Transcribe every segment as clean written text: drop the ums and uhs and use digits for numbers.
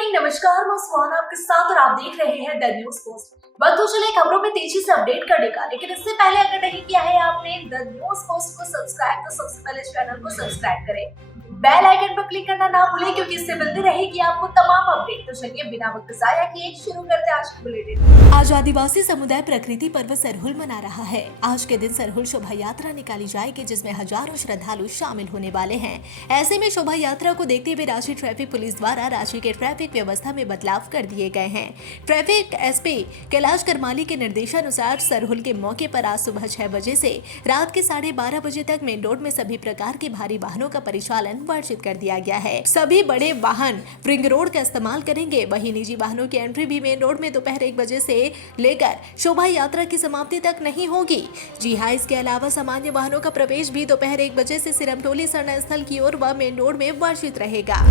Morning, नमस्कार। मैं सुहाना आपके साथ और आप देख रहे हैं द न्यूज पोस्ट। वक्त तो चले खबरों में तेजी से अपडेट करने का, लेकिन इससे पहले अगर नहीं किया है आपने द न्यूज पोस्ट को सब्सक्राइब, तो सबसे पहले इस चैनल को सब्सक्राइब करें, बेल आइकन पर क्लिक करना ना भूलें, क्योंकि इससे मिलती रहेगी आपको तमाम अपडेट। तो चलिए बिना वक्त जाया किए शुरू करते हैं आज की बुलेटिन। आज आदिवासी समुदाय प्रकृति पर्व सरहुल मना रहा है। आज के दिन सरहुल शोभा यात्रा निकाली जाएगी, जिसमें हजारों श्रद्धालु शामिल होने वाले हैं। ऐसे में शोभा यात्रा को देखते हुए रांची ट्रैफिक पुलिस द्वारा रांची के ट्रैफिक व्यवस्था में बदलाव कर दिए गए हैं। ट्रैफिक एसपी कैलाश करमाली के निर्देशानुसार सरहुल के मौके पर आज सुबह 6 बजे से रात के 12:30 बजे तक मेन रोड में सभी प्रकार के भारी वाहनों का परिचालन वर्जित कर दिया गया है। सभी बड़े वाहन रिंग रोड का इस्तेमाल करेंगे। वहीं निजी वाहनों की एंट्री भी मेन रोड में दोपहर 1 बजे से लेकर शोभा यात्रा की समाप्ति तक नहीं होगी। जी हां, इसके अलावा सामान्य वाहनों का प्रवेश भी दोपहर 1 बजे से सिरमटोली शरण स्थल की ओर व मेन रोड में वर्जित रहेगा।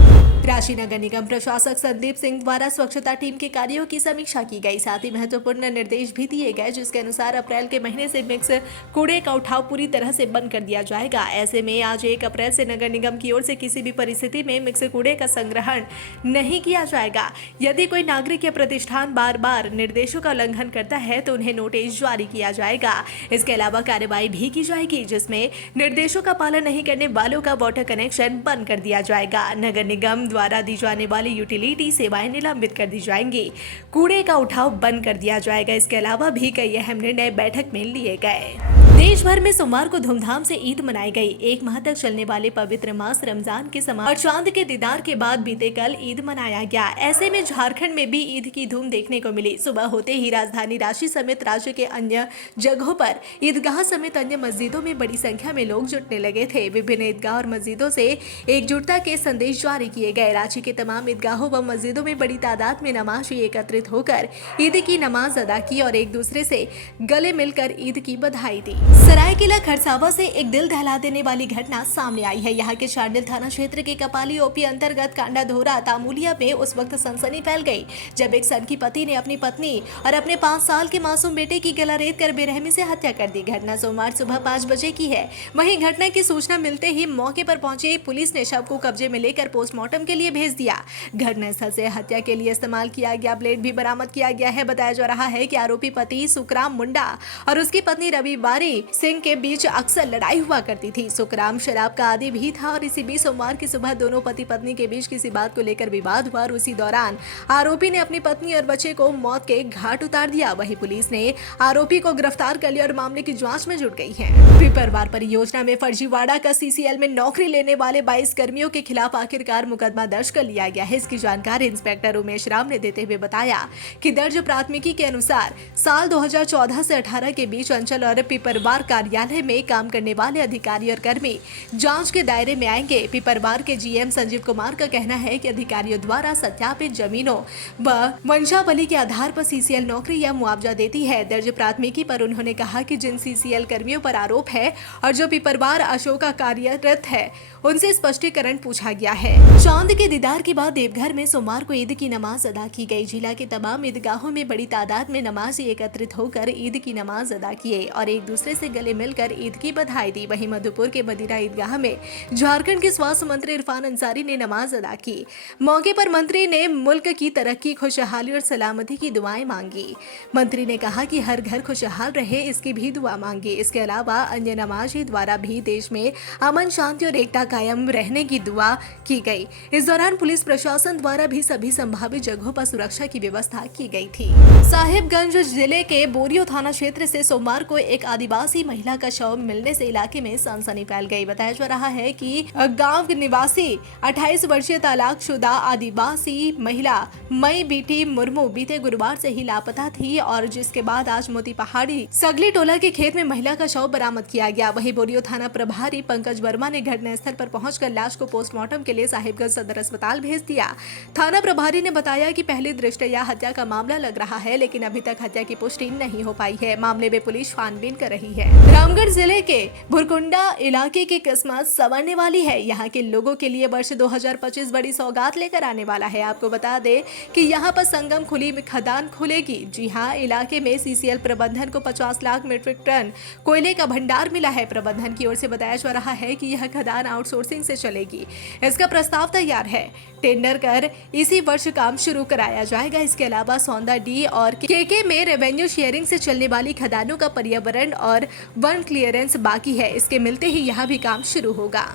रांची नगर निगम प्रशासक संदीप सिंह द्वारा स्वच्छता टीम के कार्यों की समीक्षा की गई। साथ ही महत्वपूर्ण निर्देश भी दिए गए, जिसके अनुसार अप्रैल के महीने से मिक्स कूड़े का उठाव पूरी तरह से बंद कर दिया जाएगा। ऐसे में आज 1 अप्रैल से नगर निगम की ओर से किसी भी परिस्थिति में मिक्स कूड़े का संग्रहण नहीं किया जाएगा। यदि कोई नागरिक या प्रतिष्ठान बार बार निर्देशों का उल्लंघन करता है तो उन्हें नोटिस जारी किया जाएगा। इसके अलावा कार्रवाई भी की जाएगी, जिसमें निर्देशों का पालन नहीं करने वालों का वाटर कनेक्शन बंद कर दिया जाएगा। नगर निगम द्वारा दी जाने वाली यूटिलिटी सेवाएं निलंबित कर दी जाएंगी। कूड़े का उठाव बंद कर दिया जाएगा। इसके अलावा भी कई अहम निर्णय बैठक में लिए गए। देश भर में सोमवार को धूमधाम से ईद मनाई गई। 1 माह तक चलने वाले पवित्र मास रमजान के समाप्ति और चांद के दीदार के बाद बीते कल ईद मनाया गया। ऐसे में झारखंड में भी ईद की धूम देखने को मिली। सुबह होते ही राजधानी रांची समेत राज्य के अन्य जगहों पर ईदगाह समेत अन्य मस्जिदों में बड़ी संख्या में लोग जुटने लगे थे। विभिन्न ईदगाह और मस्जिदों से एकजुटता के संदेश जारी किए गए। रांची के तमाम ईदगाहों व मस्जिदों में बड़ी तादाद में नमाज़ी एकत्रित होकर ईद की नमाज अदा की और एक दूसरे से गले मिलकर ईद की बधाई दी। सरायकेला खरसावा से एक दिल दहला देने वाली घटना सामने आई है। यहाँ के चांडिल थाना क्षेत्र के कपाली ओपी अंतर्गत कांडाधोरा तामुलिया में उस वक्त सनसनी फैल गई जब एक सनकी पति ने अपनी पत्नी और अपने 5 साल के मासूम बेटे की गला रेत कर बेरहमी से हत्या कर दी। घटना सोमवार सुबह 5 बजे की है। वहीं घटना की सूचना मिलते ही मौके पर पहुंची पुलिस ने शव को कब्जे में लेकर पोस्टमार्टम के लिए भेज दिया। घटनास्थल से हत्या के लिए इस्तेमाल किया गया ब्लेड भी बरामद किया गया है। बताया जा रहा है कि आरोपी पति सुखराम मुंडा और उसकी पत्नी रविवारी सिंह के बीच अक्सर लड़ाई हुआ करती थी। सुखराम शराब का आदी भी था और इसी बीच सोमवार की सुबह दोनों पति पत्नी के बीच किसी बात को लेकर विवाद हुआ और उसी दौरान आरोपी ने अपनी पत्नी और बच्चे को मौत के घाट उतार दिया। वहीं पुलिस ने आरोपी को गिरफ्तार कर लिया और मामले की जांच में जुट गई है। पिपरवार परियोजना में फर्जीवाड़ा का सीसीएल में नौकरी लेने वाले 22 कर्मियों के खिलाफ आखिरकार मुकदमा दर्ज कर लिया गया है। इसकी जानकारी इंस्पेक्टर उमेश राम ने देते हुए बताया कि दर्ज प्राथमिकी के अनुसार साल 2014 से 18 के बीच अंचल और पिपरवार कार्यालय में काम करने वाले अधिकारी और कर्मी जांच के दायरे में आएंगे। पिपरवार के जीएम संजीव कुमार का कहना है कि अधिकारियों द्वारा सत्यापित जमीनों व वंशावली के आधार पर सीसीएल नौकरी या मुआवजा देती है। दर्ज प्राथमिकी पर उन्होंने कहा कि जिन सीसीएल कर्मियों पर आरोप है और जो पिपरवार अशोका कार्यरत है, उनसे स्पष्टीकरण पूछा गया है। चांद के दीदार के बाद देवघर में सोमवार को ईद की नमाज अदा की गई। जिला के तमाम ईदगाहों में बड़ी तादाद में नमाजी एकत्रित होकर ईद की नमाज अदा किए और एक दूसरे से गले मिलकर ईद की बधाई दी। वहीं मधुपुर के मदीना ईदगाह में झारखंड के स्वास्थ्य मंत्री इरफान अंसारी ने नमाज अदा की। मौके पर मंत्री ने मुल्क की तरक्की, खुशहाली और सलामती की दुआएं मांगी। मंत्री ने कहा कि हर घर खुशहाल रहे, इसकी भी दुआ मांगी। इसके अलावा अन्य नमाजी द्वारा भी देश में अमन, शांति और एकता कायम रहने की दुआ की गई। इस दौरान पुलिस प्रशासन द्वारा भी सभी संभावित जगहों पर सुरक्षा की व्यवस्था की गई थी। साहिबगंज जिले के बोरियो थाना क्षेत्र से सोमवार को एक आदिवासी महिला का शव मिलने से इलाके में सनसनी फैल गई। बताया जा रहा है कि गांव निवासी 28 वर्षीय तलाकशुदा आदिवासी महिला मई बीटी मुर्मू बीते गुरुवार से ही लापता थी और जिसके बाद आज मोती पहाड़ी सगली टोला के खेत में महिला का शव बरामद किया गया। वहीं बोरियो थाना प्रभारी पंकज वर्मा ने घटनास्थल पर पहुंचकर लाश को पोस्टमार्टम के लिए साहिबगंज सदर अस्पताल भेज दिया। थाना प्रभारी ने बताया कि पहली दृष्टया हत्या का मामला लग रहा है, लेकिन अभी तक हत्या की पुष्टि नहीं हो पाई है। मामले में पुलिस छानबीन कर रही है। रामगढ़ जिले के भुरकुंडा इलाके की किस्मत संवरने वाली है। यहाँ के लोगों के लिए वर्ष 2025 बड़ी सौगात लेकर आने वाला है। आपको बता दें कि यहाँ पर संगम खुली में खदान खुलेगी। जी हाँ, इलाके में सीसीएल प्रबंधन को 50 लाख मीट्रिक टन कोयले का भंडार मिला है। प्रबंधन की ओर से बताया जा रहा है कि यह खदान आउटसोर्सिंग से चलेगी। इसका प्रस्ताव तैयार है। टेंडर कर इसी वर्ष काम शुरू कराया जाएगा। इसके अलावा सौंदा डी और केके में रेवेन्यू शेयरिंग से चलने वाली खदानों का पर्यावरण और वन क्लियरेंस बाकी है। इसके मिलते ही यहाँ भी काम शुरू होगा।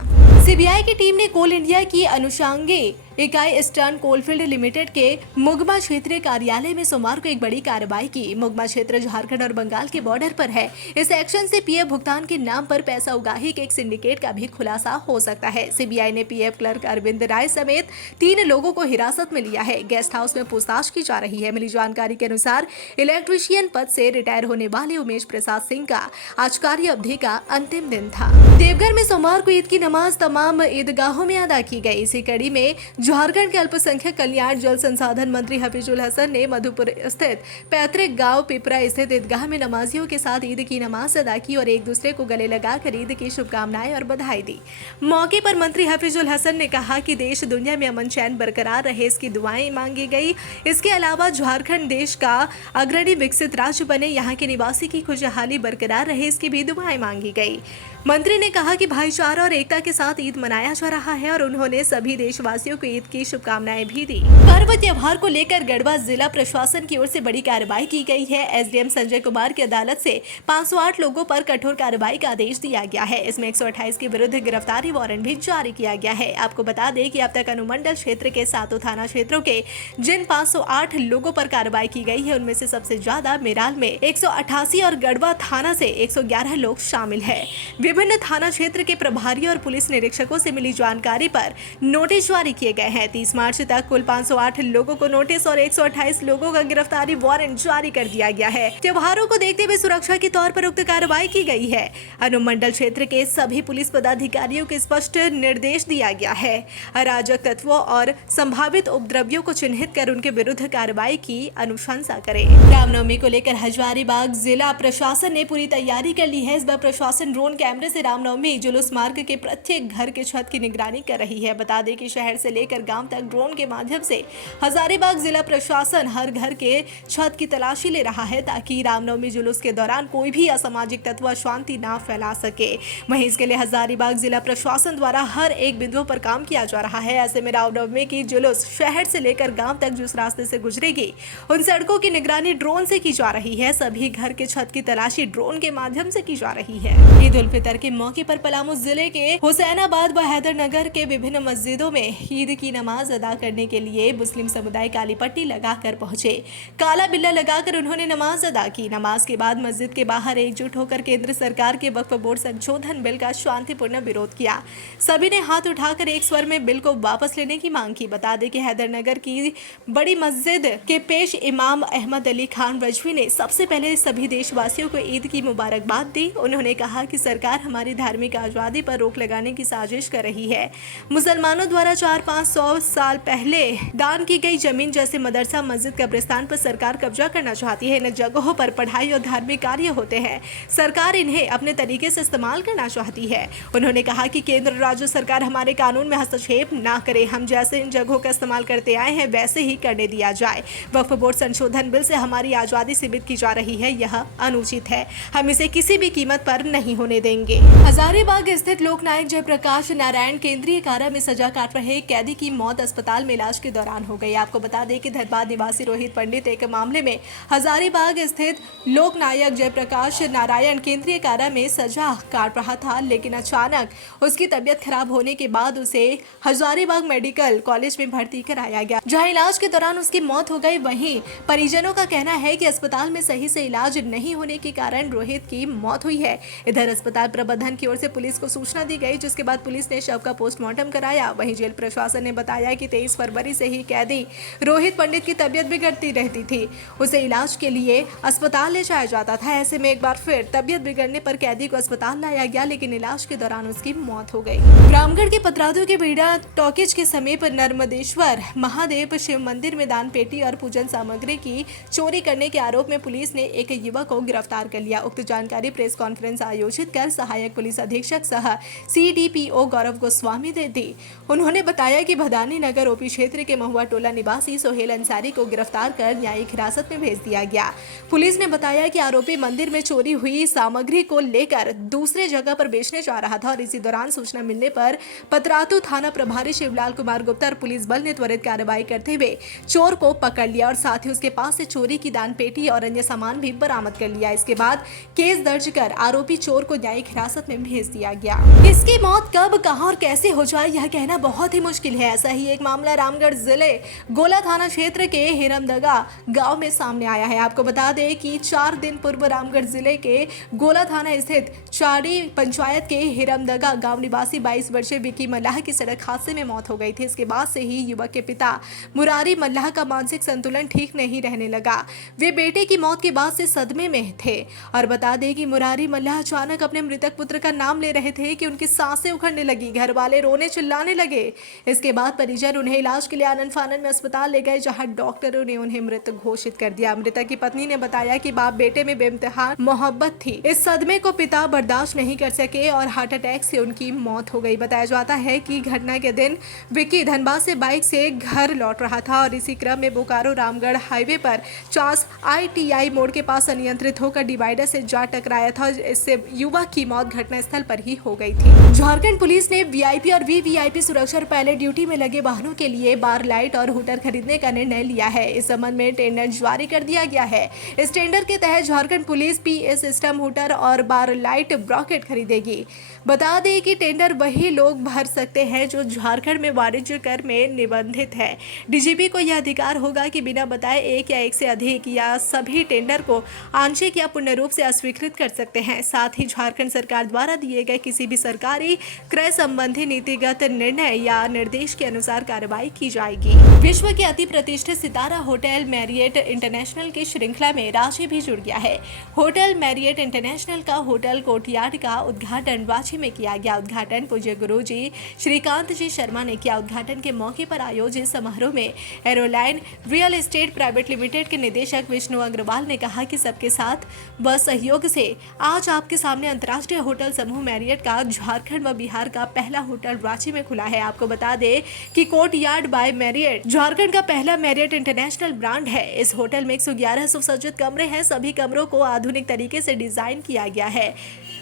सीबीआई की टीम ने कोल इंडिया की अनुषंगी इकाई ईस्टर्न कोलफील्ड लिमिटेड के मुगमा क्षेत्रीय कार्यालय में सोमवार को एक बड़ी कार्रवाई की। मुगमा क्षेत्र झारखंड और बंगाल के बॉर्डर पर है। इस एक्शन से पीएफ भुगतान के नाम पर पैसा उगाही के एक सिंडिकेट का भी खुलासा हो सकता है। सीबीआई ने पीएफ क्लर्क अरविंद राय समेत 3 लोगों को हिरासत में लिया है। गेस्ट हाउस में पूछताछ की जा रही है। मिली जानकारी के अनुसार इलेक्ट्रीशियन पद से रिटायर होने वाले उमेश प्रसाद सिंह का आज कार्य अवधि का अंतिम दिन था। देवघर में सोमवार को ईद की नमाज तमाम ईदगाहों में अदा की गई। इसी कड़ी में झारखंड के अल्पसंख्यक कल्याण जल संसाधन मंत्री हफीजुल हसन ने मधुपुर स्थित पैतृक गांव पिपरा स्थित ईदगाह में नमाजियों के साथ ईद की नमाज अदा की और एक दूसरे को गले लगाकर ईद की शुभकामनाएं और बधाई दी। मौके पर मंत्री हफीजुल हसन ने कहा कि देश दुनिया में अमन चैन बरकरार रहे, इसकी दुआएं मांगी गई। इसके अलावा झारखंड देश का अग्रणी विकसित राज्य बने, यहाँ के निवासी की खुशहाली बरकरार रहे, इसकी भी दुआएं मांगी गई। मंत्री ने कहा कि भाईचारा और एकता के साथ ईद मनाया जा रहा है और उन्होंने सभी देशवासियों को ईद की शुभकामनाएं भी दी। पर्व त्योहार को लेकर गढ़वा जिला प्रशासन की ओर से बड़ी कार्रवाई की गई है। एसडीएम संजय कुमार की अदालत से 508 लोगों पर कठोर कार्रवाई का आदेश दिया गया है। इसमें 128 के विरुद्ध गिरफ्तारी वारंट भी जारी किया गया है। आपको बता दें कि अब तक अनुमंडल क्षेत्र के 7 थाना क्षेत्रों के जिन 508 लोगों पर कार्रवाई की गई है, उनमें से सबसे ज्यादा मेराल में 188 और गढ़वा थाना से 111 लोग शामिल है। विभिन्न थाना क्षेत्र के प्रभारी और पुलिस निरीक्षकों से मिली जानकारी पर नोटिस जारी किए गए हैं। 30 मार्च तक कुल 508 लोगों को नोटिस और 128 लोगों का गिरफ्तारी वारंट जारी कर दिया गया है। त्योहारों को देखते हुए सुरक्षा के तौर पर उक्त कार्रवाई की गई है। अनुमंडल क्षेत्र के सभी पुलिस पदाधिकारियों को स्पष्ट निर्देश दिया गया है। अराजक तत्वों और संभावित उपद्रवियों को चिन्हित कर उनके विरुद्ध कार्रवाई की अनुशंसा करें। रामनवमी को लेकर हजारीबाग जिला प्रशासन ने पूरी तैयारी कर ली है। इस बार प्रशासन ड्रोन कैमरे से रामनवमी जुलूस मार्ग के प्रत्येक घर के छत की निगरानी कर रही है। बता दें कि शहर से लेकर गांव तक ड्रोन के माध्यम से हजारीबाग जिला प्रशासन हर घर के छत की तलाशी ले रहा है, ताकि रामनवमी जुलूस के दौरान कोई भी असामाजिक तत्व अशांति ना फैला सके। वहीं इसके लिए हजारीबाग जिला प्रशासन द्वारा हर एक बिंदु पर काम किया जा रहा है। ऐसे में रामनवमी की जुलूस शहर से लेकर गाँव तक जिस रास्ते से गुजरेगी, उन सड़कों की निगरानी ड्रोन से की जा रही है। सभी घर के छत की तलाशी ड्रोन के माध्यम से की जा रही है। ईद उल फितर के मौके पर पलामू जिले के हुसैनाबाद व हैदरनगर के विभिन्न मस्जिदों में ईद की नमाज अदा करने के लिए मुस्लिम समुदाय काली पट्टी लगाकर पहुंचे। काला बिल्ला लगाकर उन्होंने नमाज अदा की। नमाज के बाद मस्जिद के बाहर एकजुट होकर केंद्र सरकार के वक्फ बोर्ड संशोधन बिल का शांतिपूर्ण विरोध किया। सभी ने हाथ उठाकर एक स्वर में बिल को वापस लेने की मांग की। बता दें कि हैदरनगर की बड़ी मस्जिद के पेश इमाम अहमद अली खान रजवी ने सबसे पहले सभी देशवासियों को ईद की मुबारकबाद दी। उन्होंने कहा कि सरकार हमारी धार्मिक आजादी पर रोक लगाने की साजिश कर रही है। मुसलमानों द्वारा 400-500 साल पहले दान की गई जमीन जैसे मदरसा, मस्जिद, कब्रिस्तान पर सरकार कब्जा करना चाहती है। इन जगहों पर पढ़ाई और धार्मिक कार्य होते हैं। सरकार इन्हें अपने तरीके से इस्तेमाल करना चाहती है। उन्होंने कहा कि केंद्र राज्य सरकार हमारे कानून में हस्तक्षेप ना करे। हम जैसे इन जगहों का इस्तेमाल करते आए हैं, वैसे ही करने दिया जाए। वक्फ बोर्ड संशोधन बिल से हमारी आजादी सीमित की जा रही है, यह अनुचित है। हम इसे किसी भी कीमत पर नहीं होने देंगे। हजारीबाग स्थित लोकनायक जयप्रकाश नारायण केंद्रीय कारा में सजा काट रहे कैदी की मौत अस्पताल में इलाज के दौरान हो गई। आपको बता दें कि धनबाद निवासी रोहित पंडित एक मामले में हजारीबाग स्थित लोकनायक जयप्रकाश नारायण केंद्रीय कारा में सजा काट रहा था, लेकिन अचानक उसकी तबीयत खराब होने के बाद उसे हजारीबाग मेडिकल कॉलेज में भर्ती कराया गया, जहां इलाज के दौरान उसकी मौत हो गई। वहीं परिजनों का कहना है कि अस्पताल में सही से इलाज नहीं होने के कारण रोहित की मौत हुई है। इधर अस्पताल प्रबंधन की ओर से पुलिस को सूचना दी गई, जिसके बाद पुलिस ने शव का पोस्टमार्टम कराया। वहीं जेल प्रशासन ने बताया कि 23 फरवरी से ही कैदी रोहित पंडित की तबीयत बिगड़ती रहती थी। उसे इलाज के लिए अस्पताल ले जाया जाता था। ऐसे में एक बार फिर तबीयत बिगड़ने पर कैदी को अस्पताल लाया गया, लेकिन इलाज के दौरान उसकी मौत हो गई। रामगढ़ के पतरातू के बीड़ा टॉकीज के समीप नर्मदेश्वर महादेव शिव मंदिर में दान पेटी और पूजन सामग्री की चोरी करने के आरोप में पुलिस ने एक युवक को गिरफ्तार कर लिया। उक्त जानकारी प्रेस कॉन्फ्रेंस आयोजित कर सहायक पुलिस अधीक्षक सह CDPO गौरव गोस्वामी ने दी। उन्होंने बताया कि भदानी नगर ओपी क्षेत्र के महुआ टोला निवासी सोहेल अंसारी को गिरफ्तार कर न्यायिक हिरासत में भेज दिया गया। पुलिस ने बताया कि आरोपी मंदिर में चोरी हुई सामग्री को लेकर दूसरे जगह पर बेचने जा रहा था और इसी दौरान सूचना मिलने पर पतरातू थाना प्रभारी शिवलाल कुमार गुप्ता और पुलिस बल ने त्वरित कार्रवाई करते हुए चोर को पकड़ लिया और साथ ही उसके पास से चोरी की दान पेटी और अन्य सामान भी बरामद कर लिया। इसके बाद केस दर्ज कर आरोपी चोर को न्यायिक हिरासत में भेज दिया गया। इसकी मौत कब, कहां और कैसे हो जाए यह कहना बहुत ही मुश्किल है। ऐसा ही एक मामला रामगढ़ जिले गोला थाना क्षेत्र के हिरमदगा गांव में सामने आया है। आपको बता दें कि 4 दिन पूर्व रामगढ़ जिले के गोला थाना स्थित चाड़ी पंचायत के हिरमदगा गांव निवासी 22 वर्षीय विकी मल्लाह की सड़क हादसे में मौत हो गई थी। इसके बाद से ही युवक के पिता मुरारी मल्लाह का मानसिक संतुलन ठीक नहीं रहने लगा। वे बेटे की मौत के बाद से सदमे में थे और बता दें कि मुरारी मल्लाह अचानक अपने मृतक पुत्र का नाम ले रहे थे कि उनकी सांसें उखड़ने लगी। घर वाले रोने चिल्लाने लगे। इसके बाद परिजन उन्हें इलाज के लिए आनन फानन में अस्पताल ले गए, जहां डॉक्टरों ने उन्हें मृत घोषित कर दिया। मृतक की पत्नी ने बताया कि बाप बेटे में बेइंतहा मोहब्बत थी। इस सदमे को पिता बर्दाश्त नहीं कर सके और हार्ट अटैक से उनकी मौत हो गई। बताया जाता है कि घटना के दिन विकी धनबाद से बाइक से घर लौट रहा था और इसी क्रम में बोकारो रामगढ़ हाईवे पर चास ITI मोड़ के पास अनियंत्रित होकर डिवाइडर से जा टकराया था। इससे युवक की मौत घटनास्थल पर ही हो गई थी। झारखंड पुलिस ने VIP और VVIP सुरक्षा और पहले ड्यूटी में लगे वाहनों के लिए बार लाइट और हुटर खरीदने का निर्णय लिया है। इस संबंध में टेंडर जारी कर दिया गया है। इस टेंडर के तहत Jharkhand police PA system, hooter और बार लाइट ब्रॉकेट खरीदेगी। बता दें कि टेंडर वही लोग भर सकते हैं जो झारखंड में वाणिज्य कर में निबंधित है। DGP को यह अधिकार होगा कि बिना बताए एक या एक से अधिक या सभी टेंडर को आंशिक या पूर्ण रूप से अस्वीकृत कर सकते हैं। साथ ही झारखंड सरकार द्वारा दिए गए किसी भी सरकारी क्रय संबंधी नीतिगत निर्णय या निर्देश के अनुसार कार्रवाई की जाएगी। विश्व के अति प्रतिष्ठित सितारा होटल मैरियट इंटरनेशनल की श्रृंखला में रांची भी जुड़ गया है। होटल मैरियट इंटरनेशनल का होटल कोर्टयार्ड का उद्घाटन रांची में किया गया। उद्घाटन पूज्य गुरुजी श्रीकांत जी शर्मा ने किया। उद्घाटन के मौके पर आयोजित समारोह में एरोलाइन रियल एस्टेट प्राइवेट लिमिटेड के निदेशक विष्णु अग्रवाल ने कहा कि सबके साथ व सहयोग से आज आपके सामने अंतर्राष्ट्रीय होटल समूह मैरियट का झारखंड व बिहार का पहला होटल रांची में खुला है। आपको बता दें कि कोर्टयार्ड बाय मैरियट झारखंड का पहला मैरियट इंटरनेशनल ब्रांड है। इस होटल में 111 सुसज्जित कमरे हैं। सभी कमरों को आधुनिक तरीके से डिजाइन किया गया है।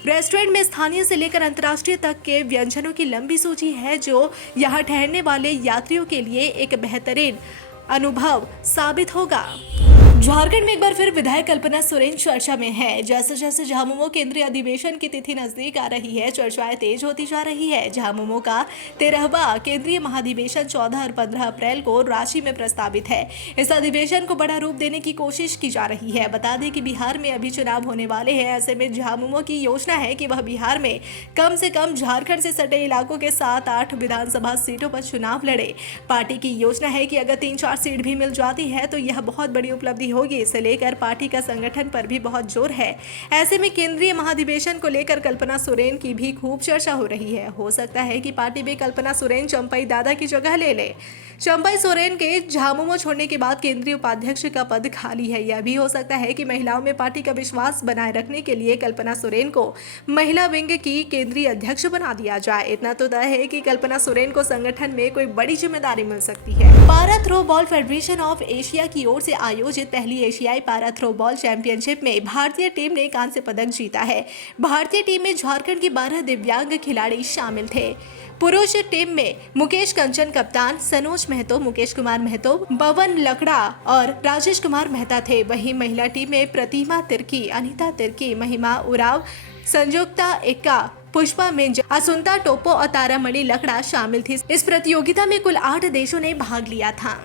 रेस्टोरेंट में स्थानीय से लेकर अंतर्राष्ट्रीय तक के व्यंजनों की लंबी सूची है, जो यहाँ ठहरने वाले यात्रियों के लिए एक बेहतरीन अनुभव साबित होगा। झारखंड में एक बार फिर विधायक कल्पना सोरेन चर्चा में है। जैसे जैसे झामुमो केंद्रीय अधिवेशन की तिथि नजदीक आ रही है, चर्चाएं तेज होती जा रही है। झामुमो का 13वां केंद्रीय महाधिवेशन 14 और 15 अप्रैल को रांची में प्रस्तावित है। इस अधिवेशन को बड़ा रूप देने की कोशिश की जा रही है। बता दें कि बिहार में अभी चुनाव होने वाले हैं। ऐसे में झामुमो की योजना है कि वह बिहार में कम से कम झारखंड से सटे इलाकों के 7-8 विधानसभा सीटों पर चुनाव लड़े। पार्टी की योजना है कि अगर 3-4 सीट भी मिल जाती है तो यह बहुत बड़ी उपलब्धि होगी। इसे लेकर पार्टी का संगठन पर भी बहुत जोर है। ऐसे में केंद्रीय महाधिवेशन को लेकर कल्पना सोरेन की भी खूब चर्चा हो रही है। हो सकता है कि पार्टी में कल्पना सोरेन चंपई दादा की जगह ले ले। चंपई सोरेन के झामुमो छोड़ने के बाद केंद्रीय उपाध्यक्ष का पद खाली है। यह भी हो सकता है कि महिलाओं में पार्टी का विश्वास बनाए रखने के लिए कल्पना सोरेन को महिला विंग की केंद्रीय अध्यक्ष बना दिया जाए। इतना तो तय है कि कल्पना सोरेन को संगठन में कोई बड़ी जिम्मेदारी मिल सकती है। Para throw ball federation of Asia की ओर से आयोजित पहली एशियाई पारा थ्रो बॉल चैंपियनशिप में भारतीय टीम ने कांस्य पदक जीता है। भारतीय टीम में झारखंड के 12 दिव्यांग खिलाड़ी शामिल थे। पुरुष टीम में मुकेश कंचन कप्तान, सनोज महतो, मुकेश कुमार महतो, पवन लकड़ा और राजेश कुमार मेहता थे। वहीं महिला टीम में प्रतिमा तिर्की, अनिता तिर्की, महिमा उराव, संयुक्ता एक्का, पुष्पा मिंज, असुंता टोपो और तारामणि लकड़ा शामिल थी। इस प्रतियोगिता में कुल 8 देशों ने भाग लिया था।